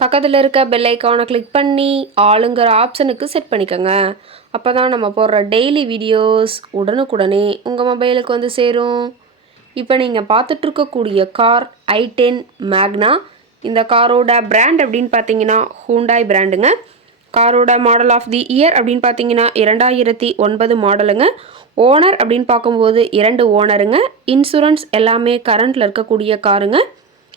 பக்கத்தில் இருக்க பெல் ஐக்கானை கிளிக் பண்ணி ஆளுங்கிற ஆப்ஷனுக்கு செட் பண்ணிக்கோங்க. அப்போ தான் நம்ம போடுற டெய்லி வீடியோஸ் உடனுக்குடனே உங்கள் மொபைலுக்கு வந்து சேரும். இப்போ நீங்கள் பார்த்துட்ருக்கக்கூடிய கார் ஐ டென் மேக்னா இந்த காரோட பிராண்ட் அப்படின்னு பார்த்தீங்கன்னா ஹூண்டாய் பிராண்டுங்க காரோட மாடல் ஆஃப் தி இயர் அப்படின்னு பார்த்தீங்கன்னா இரண்டாயிரத்தி ஒன்பது மாடலுங்க ஓனர் அப்படின்னு பார்க்கும்போது இரண்டு ஓனருங்க இன்சூரன்ஸ் எல்லாமே கரண்டில் இருக்கக்கூடிய காருங்க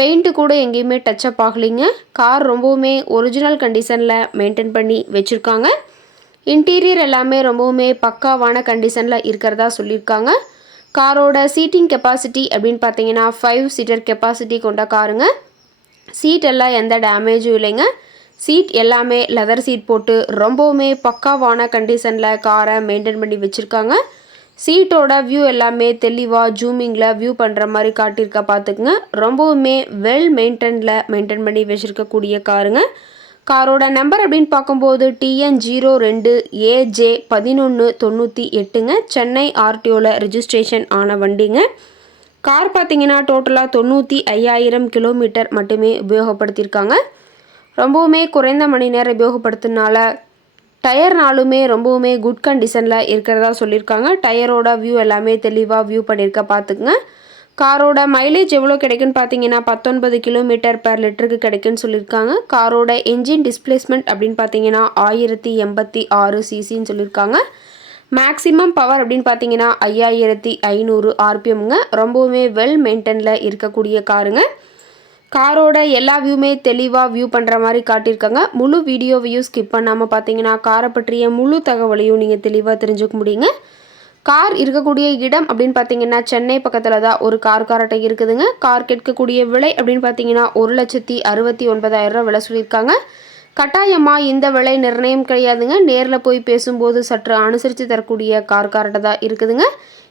பெயிண்ட்டு கூட எங்கேயுமே டச்சப் ஆகலைங்க. கார் ரொம்பவுமே ஒரிஜினல் கண்டிஷனில் மெயின்டைன் பண்ணி வச்சுருக்காங்க. இன்டீரியர் எல்லாமே ரொம்பவுமே பக்காவான கண்டிஷனில் இருக்கிறதா சொல்லியிருக்காங்க. காரோட சீட்டிங் கெப்பாசிட்டி அப்படின்னு பார்த்தீங்கன்னா ஃபைவ் சீட்டர் கெப்பாசிட்டி கொண்ட காருங்க சீட் எல்லாம் எந்த டேமேஜும் இல்லைங்க. சீட் எல்லாமே லெதர் சீட் போட்டு ரொம்பவுமே பக்காவான கண்டிஷனில் காரை மெயின்டைன் பண்ணி வச்சுருக்காங்க. சீட்டோட வியூ எல்லாமே தெளிவாக ஜூமிங்கில் வியூ பண்ணுற மாதிரி காட்டியிருக்கா பார்த்துக்குங்க ரொம்பவுமே வெல் மெயின்டெனில் மெயின்டைன் பண்ணி வச்சுருக்கக்கூடிய காருங்க. காரோட நம்பர் அப்படின்னு பார்க்கும்போது டிஎன் ஜீரோ ரெண்டு ஏஜே பதினொன்று தொண்ணூற்றி எட்டுங்க. சென்னை ஆர்டிஓவில் ரிஜிஸ்ட்ரேஷன் ஆன வண்டிங்க. கார் பார்த்தீங்கன்னா டோட்டலாக தொண்ணூற்றி ஐயாயிரம் கிலோமீட்டர் மட்டுமே உபயோகப்படுத்தியிருக்காங்க. ரொம்பவுமே குறைந்த மணி நேரம் உபயோகப்படுத்தினால டயர்னாலுமே ரொம்பவுமே குட் கண்டிஷனில் இருக்கிறதா சொல்லியிருக்காங்க. டயரோட வியூ எல்லாமே தெளிவாக வியூ பண்ணியிருக்க பார்த்துக்குங்க காரோட மைலேஜ் எவ்வளோ கிடைக்குன்னு பார்த்தீங்கன்னா பத்தொன்பது கிலோமீட்டர் பர் லிட்டருக்கு கிடைக்குன்னு சொல்லியிருக்காங்க. காரோட என்ஜின் டிஸ்பிளேஸ்மெண்ட் அப்படின்னு பார்த்தீங்கன்னா ஆயிரத்தி எண்பத்தி ஆறு சிசின்னு சொல்லியிருக்காங்க. மேக்ஸிமம் பவர் அப்படின்னு பார்த்தீங்கன்னா ஐயாயிரத்தி ஐநூறு ஆர்பிஎம்ங்க ரொம்பவுமே வெல் மெயின்டெனில் இருக்கக்கூடிய காருங்க. காரோட எல்லா வியூமே தெளிவாக வியூ பண்ணுற மாதிரி காட்டியிருக்காங்க. முழு வீடியோவையும் ஸ்கிப் பண்ணாமல் பார்த்தீங்கன்னா காரை பற்றிய முழு தகவலையும் நீங்கள் தெளிவாக தெரிஞ்சுக்க முடியுங்க. கார் இருக்கக்கூடிய இடம் அப்படின்னு பார்த்தீங்கன்னா சென்னை பக்கத்தில் தான் ஒரு கார் காரட்டை இருக்குதுங்க. கார் கேட்கக்கூடிய விலை அப்படின்னு பார்த்தீங்கன்னா ஒரு லட்சத்தி அறுபத்தி ஒன்பதாயிரரூவா விலை சொல்லியிருக்காங்க. கட்டாயமாக இந்த விலை நிர்ணயம் கிடையாதுங்க. நேரில் போய் பேசும்போது சற்று அனுசரித்து தரக்கூடிய கார் காரட்டை தான் இருக்குதுங்க.